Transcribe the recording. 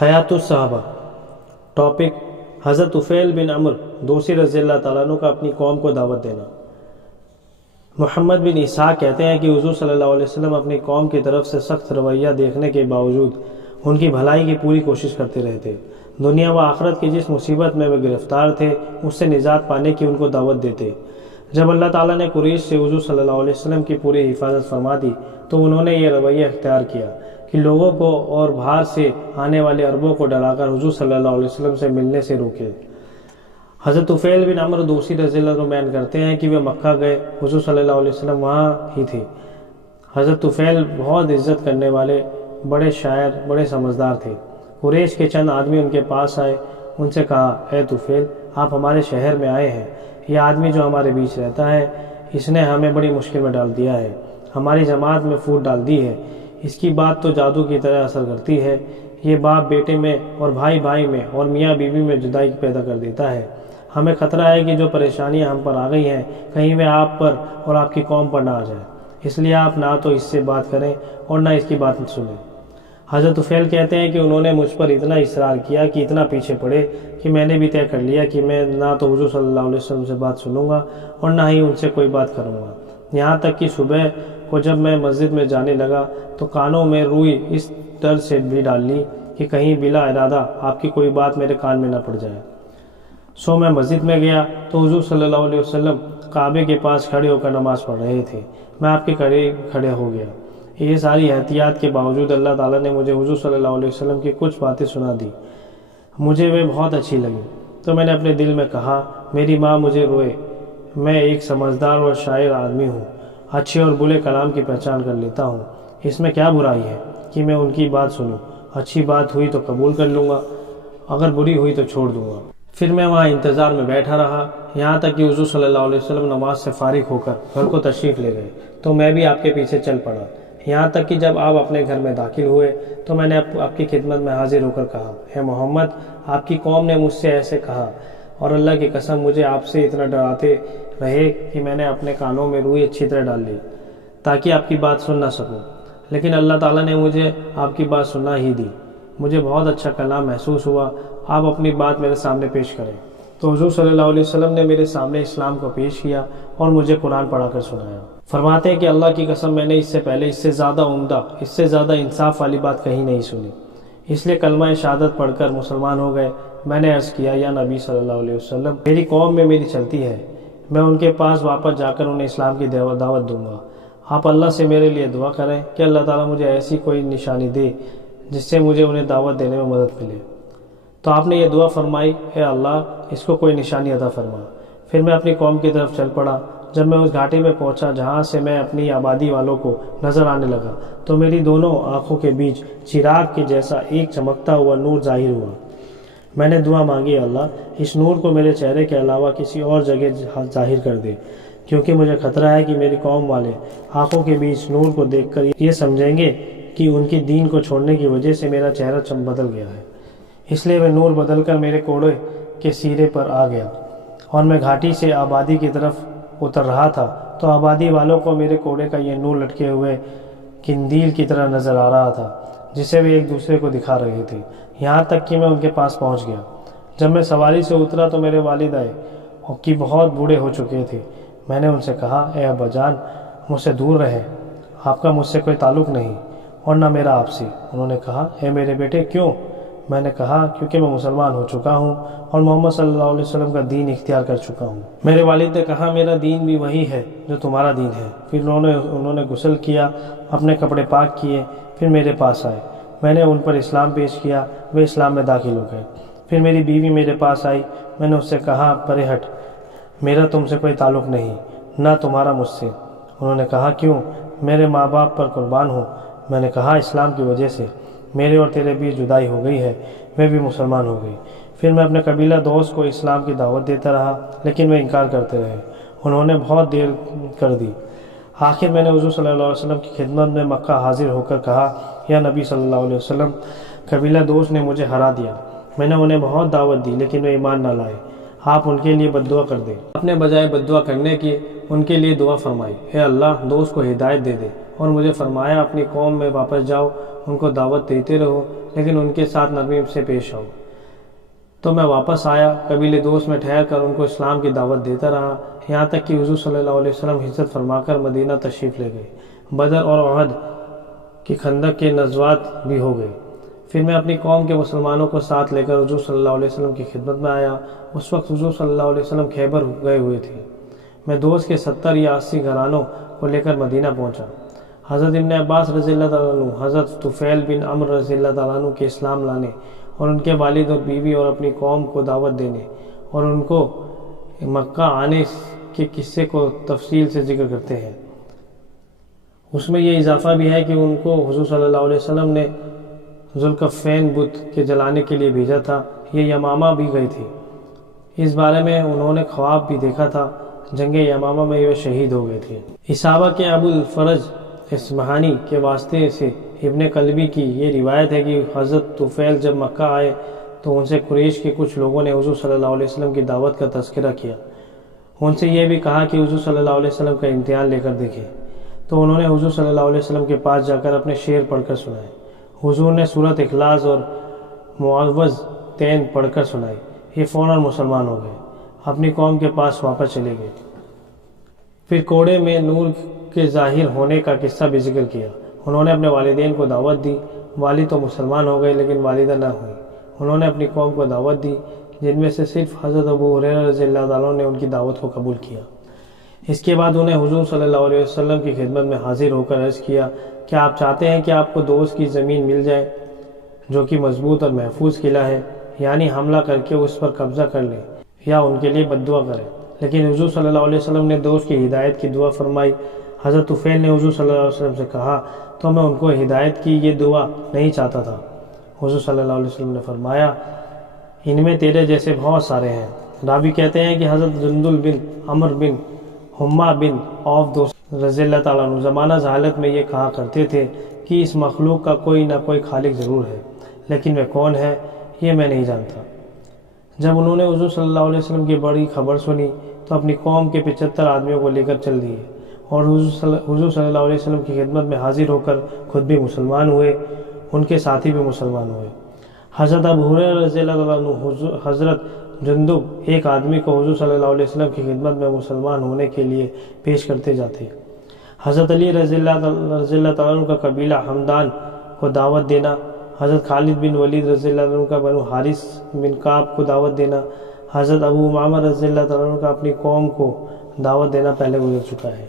حیات الصحابہ ٹاپک حضرت طفیل بن عمر دوسی رضی اللہ تعالیٰ عنہ کا اپنی قوم کو دعوت دینا۔ محمد بن اسحاق کہتے ہیں کہ حضور صلی اللہ علیہ وسلم اپنی قوم کی طرف سے سخت رویہ دیکھنے کے باوجود ان کی بھلائی کی پوری کوشش کرتے رہے تھے۔ دنیا و آخرت کی جس مصیبت میں وہ گرفتار تھے اس سے نجات پانے کی ان کو دعوت دیتے۔ جب اللہ تعالیٰ نے قریش سے حضور صلی اللہ علیہ وسلم کی پوری حفاظت فرما دی تو انہوں نے یہ رویہ اختیار کیا کہ لوگوں کو اور باہر سے آنے والے عربوں کو ڈرا کر حضور صلی اللہ علیہ وسلم سے ملنے سے روکے۔ حضرت طفیل بن عمر دوسی رضی اللہ عنہ بیان کرتے ہیں کہ وہ مکہ گئے، حضور صلی اللہ علیہ وسلم وہاں ہی تھے۔ حضرت طفیل بہت عزت کرنے والے بڑے شاعر، بڑے سمجھدار تھے۔ قریش کے چند آدمی ان کے پاس آئے، ان سے کہا، اے طفیل، آپ ہمارے شہر میں آئے ہیں، یہ آدمی جو ہمارے بیچ رہتا ہے اس نے ہمیں بڑی مشکل میں ڈال دیا ہے، ہماری جماعت میں پھوٹ ڈال دی ہے، اس کی بات تو جادو کی طرح اثر کرتی ہے، یہ باپ بیٹے میں اور بھائی بھائی میں اور میاں بیوی میں جدائی پیدا کر دیتا ہے۔ ہمیں خطرہ ہے کہ جو پریشانیاں ہم پر آ گئی ہیں کہیں وہ آپ پر اور آپ کی قوم پر نہ آ جائے، اس لیے آپ نہ تو اس سے بات کریں اور نہ اس کی بات سنیں۔ حضرت طفیل کہتے ہیں کہ انہوں نے مجھ پر اتنا اصرار کیا کہ اتنا پیچھے پڑے کہ میں نے بھی طے کر لیا کہ میں نہ تو حضور صلی اللہ علیہ وسلم سے بات سنوں گا اور نہ ہی ان سے کوئی بات کروں گا۔ یہاں تک کہ صبح کو جب میں مسجد میں جانے لگا تو کانوں میں روئی اس ڈر سے بھی ڈال لی کہ کہیں بلا ارادہ آپ کی کوئی بات میرے کان میں نہ پڑ جائے۔ سو میں مسجد میں گیا تو حضور صلی اللہ علیہ وسلم کعبے کے پاس کھڑے ہو کر نماز پڑھ رہے تھے، میں آپ کے قریب کھڑے ہو گیا۔ یہ ساری احتیاط کے باوجود اللہ تعالیٰ نے مجھے حضور صلی اللہ علیہ وسلم کی کچھ باتیں سنا دی، مجھے وہ بہت اچھی لگی، تو میں نے اپنے دل میں کہا، میری ماں مجھے روئے، میں ایک سمجھدار اور شاعر آدمی ہوں، اچھے اور برے کلام کی پہچان کر لیتا ہوں، اس میں کیا برائی ہے کہ میں ان کی بات سنوں، اچھی بات ہوئی تو قبول کر لوں گا، اگر بری ہوئی تو چھوڑ دوں گا۔ پھر میں وہاں انتظار میں بیٹھا رہا یہاں تک کہ حضور صلی اللہ علیہ وسلم نماز سے فارغ ہو کر گھر کو تشریف لے گئے تو میں بھی آپ کے پیچھے چل پڑا، یہاں تک کہ جب آپ اپنے گھر میں داخل ہوئے تو میں نے آپ کی خدمت میں حاضر ہو کر کہا، اے محمد، آپ کی قوم نے مجھ سے ایسے کہا اور اللہ کی قسم مجھے آپ سے اتنا ڈراتے رہے کہ میں نے اپنے کانوں میں روئی اچھی طرح ڈال لی تاکہ آپ کی بات سن نہ سکوں، لیکن اللہ تعالیٰ نے مجھے آپ کی بات سننا ہی دی۔ مجھے بہت اچھا کلام محسوس ہوا، آپ اپنی بات میرے سامنے پیش کریں۔ تو حضور صلی اللہ علیہ وسلم نے میرے سامنے اسلام کو پیش کیا اور مجھے قرآن پڑھا کر سنایا۔ فرماتے ہیں کہ اللہ کی قسم میں نے اس سے پہلے اس سے زیادہ عمدہ، اس سے زیادہ انصاف والی بات کہیں نہیں سنی، اس لیے کلمہ شہادت پڑھ کر مسلمان ہو گئے۔ میں نے عرض کیا، یا نبی صلی اللہ علیہ وسلم، میری قوم میں میری چلتی ہے، میں ان کے پاس واپس جا کر انہیں اسلام کی دعوت دوں گا، آپ اللہ سے میرے لیے دعا کریں کہ اللہ تعالیٰ مجھے ایسی کوئی نشانی دے جس سے مجھے انہیں دعوت دینے میں مدد ملے۔ تو آپ نے یہ دعا فرمائی، اے اللہ، اس کو کوئی نشانی عطا فرما۔ پھر میں اپنی قوم کی طرف چل پڑا۔ جب میں اس گھاٹی میں پہنچا جہاں سے میں اپنی آبادی والوں کو نظر آنے لگا تو میری دونوں آنکھوں کے بیچ چراغ کے جیسا ایک چمکتا ہوا نور ظاہر ہوا۔ میں نے دعا مانگی، اللہ، اس نور کو میرے چہرے کے علاوہ کسی اور جگہ ظاہر کر دے، کیونکہ مجھے خطرہ ہے کہ میری قوم والے آنکھوں کے بیچ نور کو دیکھ کر یہ سمجھیں گے کہ ان کی دین کو چھوڑنے کی وجہ سے میرا چہرہ بدل گیا ہے۔ اس لیے وہ نور بدل کر میرے کوڑے کے سیرے پر آ گیا اور میں گھاٹی سے آبادی کی طرف اتر رہا تھا تو آبادی والوں کو میرے کوڑے کا یہ نور لٹکے ہوئے قندیل کی طرح نظر آ رہا تھا جسے وہ ایک دوسرے کو دکھا رہے تھے، یہاں تک کہ میں ان کے پاس پہنچ گیا۔ جب میں سواری سے اترا تو میرے والد آئے کہ بہت بوڑھے ہو چکے تھے۔ میں نے ان سے کہا، اے ابا جان، مجھ سے دور رہیں، آپ کا مجھ سے کوئی تعلق نہیں اور نہ میرا آپ سے۔ انہوں نے کہا، اے میرے بیٹے، کیوں؟ میں نے کہا، کیونکہ میں مسلمان ہو چکا ہوں اور محمد صلی اللہ علیہ وسلم کا دین اختیار کر چکا ہوں۔ میرے والد نے کہا، میرا دین بھی وہی ہے جو تمہارا دین ہے۔ پھر انہوں نے غسل کیا، اپنے کپڑے پاک کیے، پھر میرے پاس آئے، میں نے ان پر اسلام پیش کیا، وہ اسلام میں داخل ہو گئے۔ پھر میری بیوی میرے پاس آئی، میں نے اس سے کہا، پرے ہٹ، میرا تم سے کوئی تعلق نہیں، نہ تمہارا مجھ سے۔ انہوں نے کہا، کیوں؟ میرے ماں باپ پر قربان ہوں۔ میں نے کہا، اسلام کی وجہ سے میرے اور تیرے بیچ جدائی ہو گئی ہے، میں بھی مسلمان ہو گئی۔ پھر میں اپنے قبیلہ دوست کو اسلام کی دعوت دیتا رہا لیکن وہ انکار کرتے رہے، انہوں نے بہت دیر کر دی۔ آخر میں نے حضور صلی اللہ علیہ وسلم کی خدمت میں مکہ حاضر ہو کر کہا، یا نبی صلی اللہ علیہ وسلم، قبیلہ دوست نے مجھے ہرا دیا، میں نے انہیں بہت دعوت دی لیکن وہ ایمان نہ لائے۔ آپ ان کے لیے بد دعا کر دیں۔ اپنے بجائے بد دعا کرنے کی ان کے لیے دعا فرمائی، اے اللہ دوست کو ہدایت دے دے، اور مجھے فرمایا اپنی قوم میں واپس جاؤ، ان کو دعوت دیتے رہو لیکن ان کے ساتھ نرمی سے پیش آؤ۔ تو میں واپس آیا، قبیلے دوست میں ٹھہر کر ان کو اسلام کی دعوت دیتا رہا، یہاں تک کہ حضور صلی اللہ علیہ وسلم ہجرت فرما کر مدینہ تشریف لے گئے۔ بدر اور احد کی خندق کے نزوات بھی ہو گئے۔ پھر میں اپنی قوم کے مسلمانوں کو ساتھ لے کر حضور صلی اللہ علیہ وسلم کی خدمت میں آیا۔ اس وقت حضور صلی اللہ علیہ وسلم خیبر گئے ہوئے تھے۔ میں دوست کے 70 یا 80 گھرانوں کو لے کر مدینہ پہنچا۔ حضرت ابن عباس رضی اللہ تعالیٰ عنہ، حضرت طفیل بن عمر رضی اللہ تعالیٰ عنہ کے اسلام لانے اور ان کے والد اور بیوی اور اپنی قوم کو دعوت دینے اور ان کو مکہ آنے کے قصے کو تفصیل سے ذکر کرتے ہیں۔ اس میں یہ اضافہ بھی ہے کہ ان کو حضور صلی اللہ علیہ وسلم نے ذوالکفین بت کے جلانے کے لیے بھیجا تھا۔ یہ یمامہ بھی گئے تھے۔ اس بارے میں انہوں نے خواب بھی دیکھا تھا۔ جنگ یمامہ میں یہ شہید ہو گئے تھے۔ اصحابہ کے ابو الفرج اصبہانی کے واسطے سے ابن قلبی کی یہ روایت ہے کہ حضرت طفیل جب مکہ آئے تو ان سے قریش کے کچھ لوگوں نے حضور صلی اللہ علیہ وسلم کی دعوت کا تذکرہ کیا۔ ان سے یہ بھی کہا کہ حضور صلی اللہ علیہ وسلم کا امتحان لے کر دیکھیں، تو انہوں نے حضور صلی اللہ علیہ وسلم کے پاس جا کر اپنے شعر پڑھ کر سنائے۔ حضور نے سورۃ اخلاص اور معوذتین پڑھ کر سنائی۔ یہ فوراً مسلمان ہو گئے، اپنی قوم کے پاس واپس چلے گئے۔ پھر کوڑے میں نور کے ظاہر ہونے کا قصہ بھی ذکر کیا۔ انہوں نے اپنے والدین کو دعوت دی۔ والد تو مسلمان ہو گئے لیکن والدہ نہ ہوئی۔ انہوں نے اپنی قوم کو دعوت دی، جن میں سے صرف حضرت ابو ہریرہ رضی اللہ تعالیٰ عنہ نے ان کی دعوت کو قبول کیا۔ اس کے بعد انہیں حضور صلی اللہ علیہ وسلم کی خدمت میں حاضر ہو کر عرض کیا، کیا آپ چاہتے ہیں کہ آپ کو دوست کی زمین مل جائے جو کہ مضبوط اور محفوظ قلعہ ہے، یعنی حملہ کر کے اس پر قبضہ کر لیں یا ان کے لیے بد دعا کریں؟ لیکن حضور صلی اللہ علیہ وسلم نے دوست کی ہدایت کی دعا فرمائی۔ حضرت طفیل نے حضور صلی اللہ علیہ وسلم سے کہا تو میں ان کو ہدایت کی یہ دعا نہیں چاہتا تھا۔ حضور صلی اللہ علیہ وسلم نے فرمایا، ان میں تیرے جیسے بہت سارے ہیں۔ راوی کہتے ہیں کہ حضرت جندل بن عمر بن حمہ بن عوف دوست رضی اللہ تعالیٰ عنہ زمانہ جہالت میں یہ کہا کرتے تھے کہ اس مخلوق کا کوئی نہ کوئی خالق ضرور ہے، لیکن وہ کون ہے یہ میں نہیں جانتا۔ جب انہوں نے حضور صلی اللہ علیہ وسلم کی بڑی خبر سنی تو اپنی قوم کے 75 آدمیوں کو لے کر چل دیے اور حضور صلی اللہ علیہ وسلم کی خدمت میں حاضر ہو کر خود بھی مسلمان ہوئے، ان کے ساتھی بھی مسلمان ہوئے۔ حضرت ابو ہریرہ رضی اللہ تعالیٰ عنہ حضرت جندب ایک آدمی کو حضور صلی اللہ علیہ وسلم کی خدمت میں مسلمان ہونے کے لیے پیش کرتے جاتے۔ حضرت علی رضی اللہ تعالیٰ عنہ کا قبیلہ حمدان کو دعوت دینا، حضرت خالد بن ولید رضی اللہ عنہ کا بنو حارث بن کعب کو دعوت دینا، حضرت ابو امامہ رضی اللہ تعالیٰ عنہ کا اپنی قوم کو دعوت دینا پہلے گزر چکا ہے۔